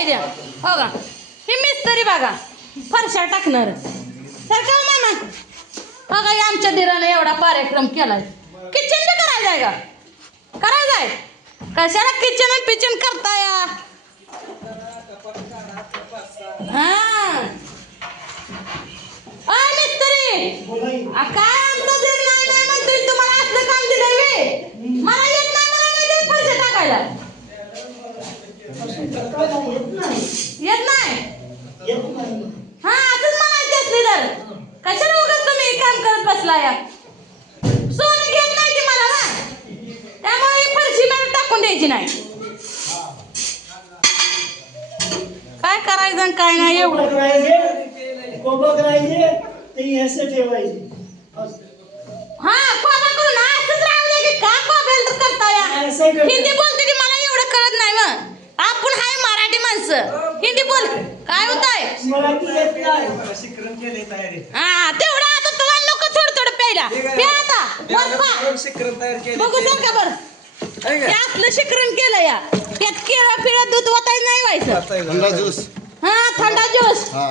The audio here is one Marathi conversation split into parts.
फरशाच द्या हो का? ही मिस्तरी बघा फरशा टाकणार. तर का मामा? बघा का आमच्या दिराने एवढा कार्यक्रम केलाय. किचन बी करायचं आहे का? करायचं आहे. कशाला किचन आणि पिचन करताय? हा. अय मिस्त्री! काय आमचं दीर नाही नाही म्हणतोय तुम्हाला असलं काम दिलंय वे मला येत नाही मला नाही देत पैसे टाकायला येत नाही हा असंच म्हणायचं असली तर. कशाला उगाच तुम्ही हे काम करत बसला या सोनं घेत नाही ती मला ना त्यामुळे ही फरशी मला टाकून द्यायची नाही. काय करायचं आणि काय नाही एवढं? कोबक राहायचे ते असे ठेवायचे. हा कोबा करून असंच राहू दे की का कोबेल करता या. हिंदी बोलते मला एवढं कळत नाही मग आपण हाय मराठी माणसं. हिंदी बोल. काय होतंय? मराठी येत नाही. शिकरण केले तयारी. हा तेवढं आता तुम्हाला लोक थोडं थोडं प्यायला. प्या आता. वर पा. शिकरण तयार केले बघू का बरं. ते असलं शिकरण केलं या. त्यात केळं फिळं दूध वतायचं नाही व्हायचं. थंडा ज्यूस हा थंडा ज्यूस हा.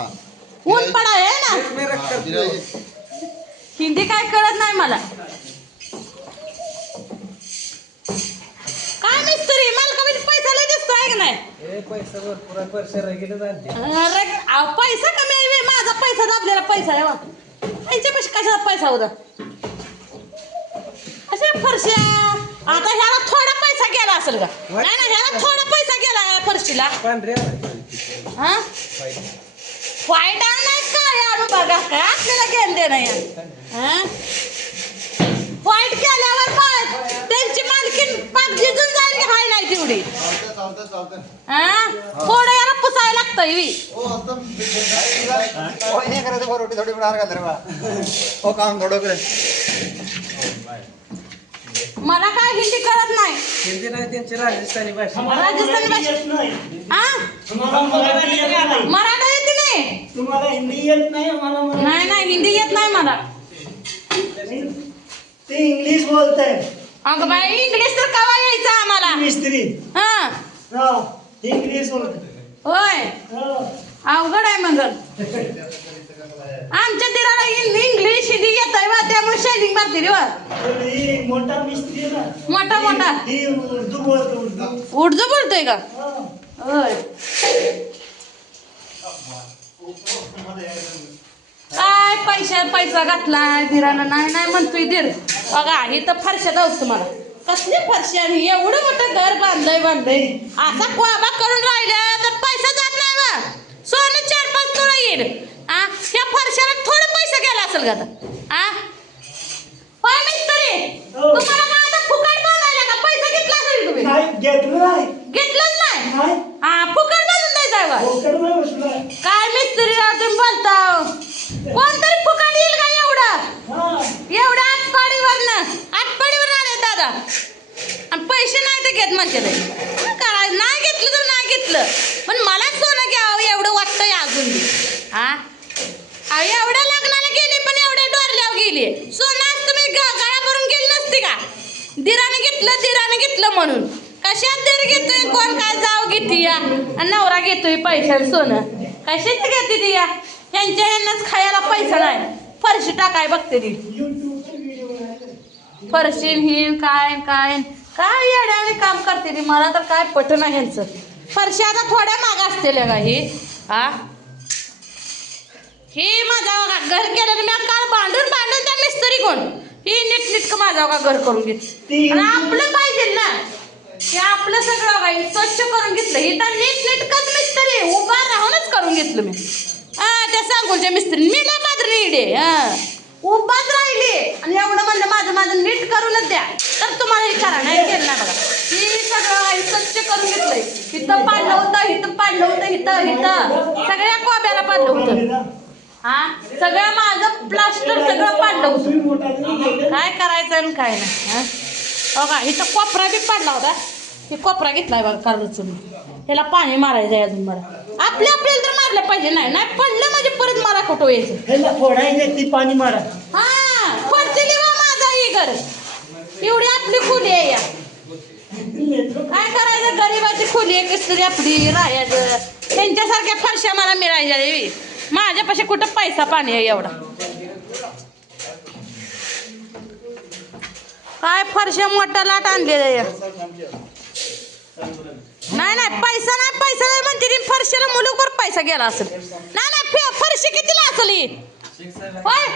ऊन पडा आहे ना. हिंदी काय कळत नाही मला. पैसा भरपूर अरे पैसा कमी आहे बे, माझा पैसा दाबलेला पैसा आहे पैसे कशाचा पैसा होता? अशा फरशा आता ह्याला थोडा पैसा गेला असेल का? नाही ना ह्याला थोडा पैसा गेला या फरशीला. पांढरे हा? वाईट नाही काय बघा. काय आपल्याला घेऊन दे नाही हा वाईट केल्यावर पाय त्यांची मालकीन पाक जिजून जाईल की हाय नाही तेवढी चालतंय, चालतंय, चालतंय. हा थोडं याला पुसायला लागतं ही हो, हो, करायचं बरं, रोटी थोडी बनार का रे बा? हो, काम थोडं करे. मला काय हिंदी कळत नाही. हिंदी नाही त्यांची राजस्थानी भाषा. राजस्थानी मराठी भाषा- येत नाही. हा? तुम्हाला मराठी येत नाही. तुम्हाला हिंदी येत नाही आम्हाला मराठी नाही नाही हिंदी येत नाही मला. ते इंग्लिश बोलताय. अगं बाई इंग्लिश तर कवा यायचं आम्हाला? मिस्त्री. इंग्लिश बोलताय होय. हा. अवघड आहे मग आमच्या दिराला हिंदी इंग्लिश हिंदी येत आहे वा त्यामुळे शायनिंग मारते रे मोठा मिस्त्री आहे ना. मोठा मोठा. उर्दू बोलतो उर्दू. उर्दू बोलतोय का? हा. होय. काय पैसा पैसा घातलाय दिरानं? नाही नाही म्हणतोय दीर. बघा ही तर फरशा जाऊच तुम्हाला. कसली फरशी आणि एवढं मोठं घर बांधलंय बांधलंय. असा कोबा करून राहिलं तर पैसा जात नाही बा. सोनं चार पाच तोळा येईल. आ? या फरशाला थोडं पैसा गेला असेल का आ? होय मिस्त्री हो. तुम्हाला का आता फुकट बांधायला का? पैसा घेतला असेल तुम्ही? नाही घेतलं नाही. घेतलंच नाही? हा फुकट बांधून नाही बसलाय काय मिस्त्री राव तुम्ही बोलता कोणतरी फुकट येईल का एवढं हा एवढं आटपाडीवरनं आटपाडीवर आले दादा आणि पैसे नाही ते घेत म्हणते ते. काय नाही घेतलं तर नाही घेतलं. पण मला सोनं घ्यावं एवढं वाटतंय अजून हा? एवढ्या लग्नाला गेली पण एवढ्या डोरल्यावर गेली. सोनं आज तुम्ही ग- गळा भरून गेली नसती का? दिराने घेतलं दिराने घेतलं म्हणून. कशात दीर घेतोय? कोण काय जाव घेते या? आणि नवरा घेतोय पैशाला सोनं. कशीच घेते ती या? यांच्या यांनाच खायला पैसा नाही. फरशी टाकाय बघते ती. फरशी ही काय काय काय येड्याने काम करते ती? मला तर काय पटना ह्यांचं. फरशी आता थोड्या माग असतील का ही हा? ही माझा बघा घर केलं मी काल भांडून भांडून त्या मिस्त्री कोण? ही नीट नीटक माझा बघा घर करून घेत? आपलं पाहिजे ना. ते आपलं सगळं काही स्वच्छ करून घेतलं. ही तर नीट नीटकच मिस्त्री. उभा राहूनच करून घेतलं मी. हा त्या सांगूनच्या मिस्त्री. मी नाही पात्र इडे हा. उभाच राहिली. आणि एवढं म्हणलं माझं माझं नीट करूनच द्या. तर तुम्हाला हे करा नाही केलं नाही बघा. ही सगळं काही स्वच्छ करून घेतलंय. इथं पाडलं होतं इथं पाडलं होतं इथं इथं. सगळ्या कोब्याला पाडलं होतं. हा? सगळं माझं प्लास्टर सगळं पाडलं होतं. काय करायचं आणि काय नाही? बघा इथं कोपरा बी पडला होता. हे कोपरा घेतलाय बघा मी. त्याला पाणी मारायचं आहे अजून मला आपल्या आपल्याला तर मारलं पाहिजे नाही. नाही पडलं म्हणजे परत मला कुठं यायचं? ती पाणी मारा. हा पडतेली बा माझा ही घर. एवढी आपली खोली आहे या. काय करायचं? गरीबाची खोली आहे कशी तरी आपली राहायचं. त्यांच्यासारख्या फरशा मला मिळायच्या माझ्यापाशी कुठं पैसा पाणी आहे एवढा? काय फरशा मोठा लाट आणलेला नाही नाही पैसा नाही पैसा नाही म्हणते ती. फरशीला मुलूकवर पैसा गेला असेल. नाही नाही फरशी कितीला असेल ही? होय?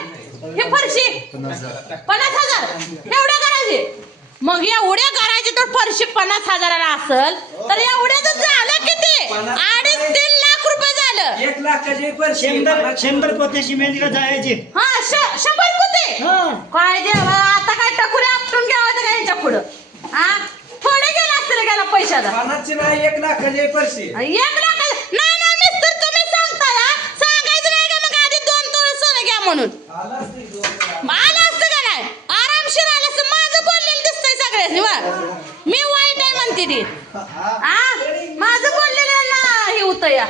हे फरशी? पन्नास हजार? एवढं करायची मग एवढ्या करायची तर फरशी पन्नास हजाराला असेल. तर एवढ्याच झालं किती? अडीच तीन लाख रुपये झालं. एक लाखाची फरशी. शंभर शंभर पोत्याची मेहंदीला जायचे. हा श- शंभर कुठे हा. काय देवा आता काय टकुरे आपटून घ्यावं का यांच्या पुढं? हा? थोडे गेला असतील गेला नाही एक लाखाची फरशी. एक लाख नाही नाही मिस्टर तुम्ही सांगताय हा? सांगायचं नाही का मग आधी दोन तोळ सोनं घ्या म्हणून? आलाच नाही. आलं असतं का नाही आरामशीर आलं असतं माझं बोललेलं सगळ्यांनी वा मी वाईट आहे म्हणते ती. हा माझं बोललेलं ना हे होतं या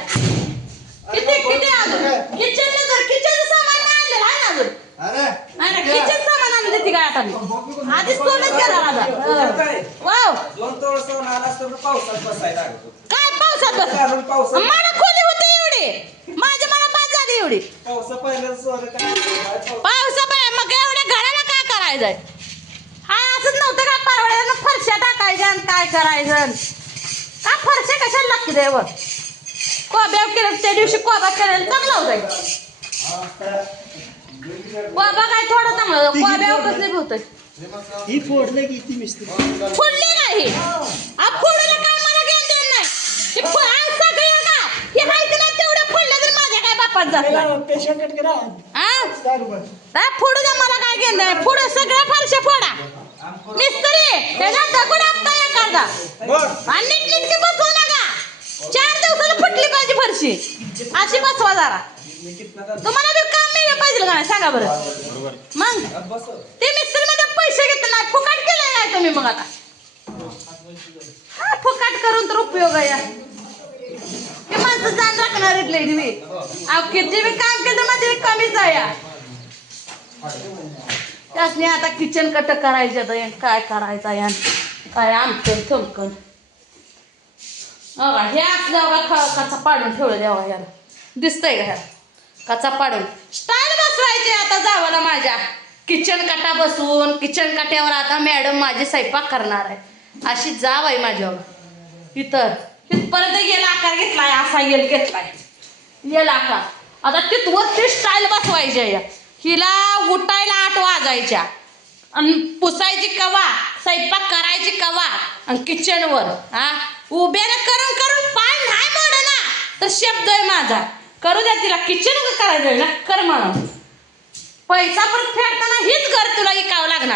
किती किती अजून किचन जर किचन सामान नाही आणलेलं आहे ना अजून? अरे नाही ना किचन सामान आणलं देते काय आता मी? आधीच तोंडच गेला माझा वाव. दोन तोळ सोनं आला असतं तर पावसात बसायला लागत. होतं. काय पावसात बस मला खोली होती एवढी. माझ्या मला बाद झाली एवढी. पावसा पहिलं पावसा मग एवढ्या घराला काय करायचंय? असंच नव्हतं का परवड्यानं फरशा टाकायच्या आणि काय करायचं? का फरशा कशाला लागते देव? कोब्या केलं त्या दिवशी कोबा केलेला चांगला होता कोबा काय थोडं चांगलं कोब्या कसले होतं ही फोडले की ती मिस्त्री. फोडले नाही आ फोडलं काय मला घेऊन नाही. सगळं का? हे माहिती नाही तेवढं फोडलं तर माझ्या काय बापात जात पेशंट करा हा फोडू द्या मला काय घेणार फोडू सगळ्या फारशे फोडा. मिस्त्री त्याला दगड आपता एखादा. आणि नीट नीटके बसवू नका चार दिवसाला फुटली पाहिजे फरशी. अशी बसवा जरा. तुम्हाला बी काम मिळलं पाहिजे का नाही? सांगा बरं. मग ते मिस्त्री मध्ये पैसे घेतले नाही. फुकाट केले नाही तुम्ही मग आता. हा फुकाट करून तर उपयोग आहे. या. जाण राखणार आहेत lady बी. अहो, मी काम केलं माझे कमीच आहे या. त्यासनी आता किचन कट करायचं आता हे काय करायचं आहे काय आमचं थमकन. बघा हे असलं बघा ख- कचा पाडून ठेवलं देवा याला. दिसतंय का ह्याला? कचा पाडून. स्टाईल बसवायचे आता जावाला माझ्या. किचन कटा बसून किचन काट्यावर आता मॅडम माझी स्वयंपाक करणार आहे. अशी जाव आहे माझ्यावर. इतर परत येल आकार घेतलाय असा येल घेतलाय. येल आकार. आता तिथवरची स्टाईल बसवायची आहे हिला उठायला आठ वाजायच्या. आणि पुसायची कवा स्वयंपाक करायची कवा आणि किचनवर हा? उभ्यानं करून करून पाय नाही मोड ना तर शब्द आहे माझा. करू द्या तिला किचन करायचं आहे ना कर म्हणून. पैसा परत फेडताना हीच घर तुला इकावं लागणार.